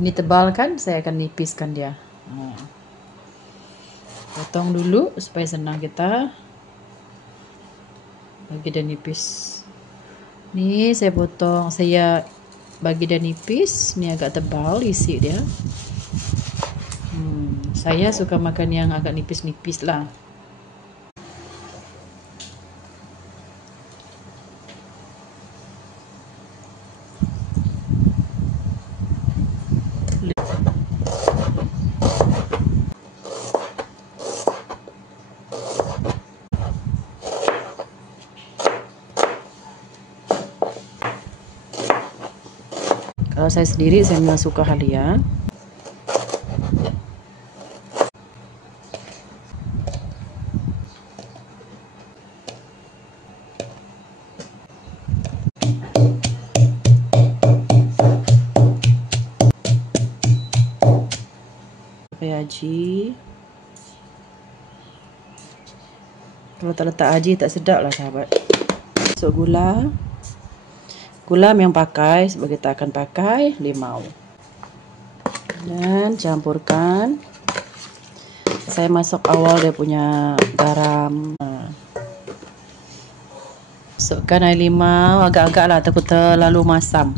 Ini tebal kan, saya akan nipiskan dia. Potong dulu supaya senang kita bagi dia nipis. Nih saya potong, saya bagi dia nipis. Ini agak tebal isi dia. Saya suka makan yang agak nipis-nipis lah. Kalau saya sendiri, saya memang suka halia. Aji. Kalau tak letak aji tak sedap lah sahabat. Masuk gula. Gula yang pakai sebagai tak akan pakai limau. Dan campurkan. Saya masuk awal dia punya garam. Masukkan air limau agak-agak lah, takut terlalu masam.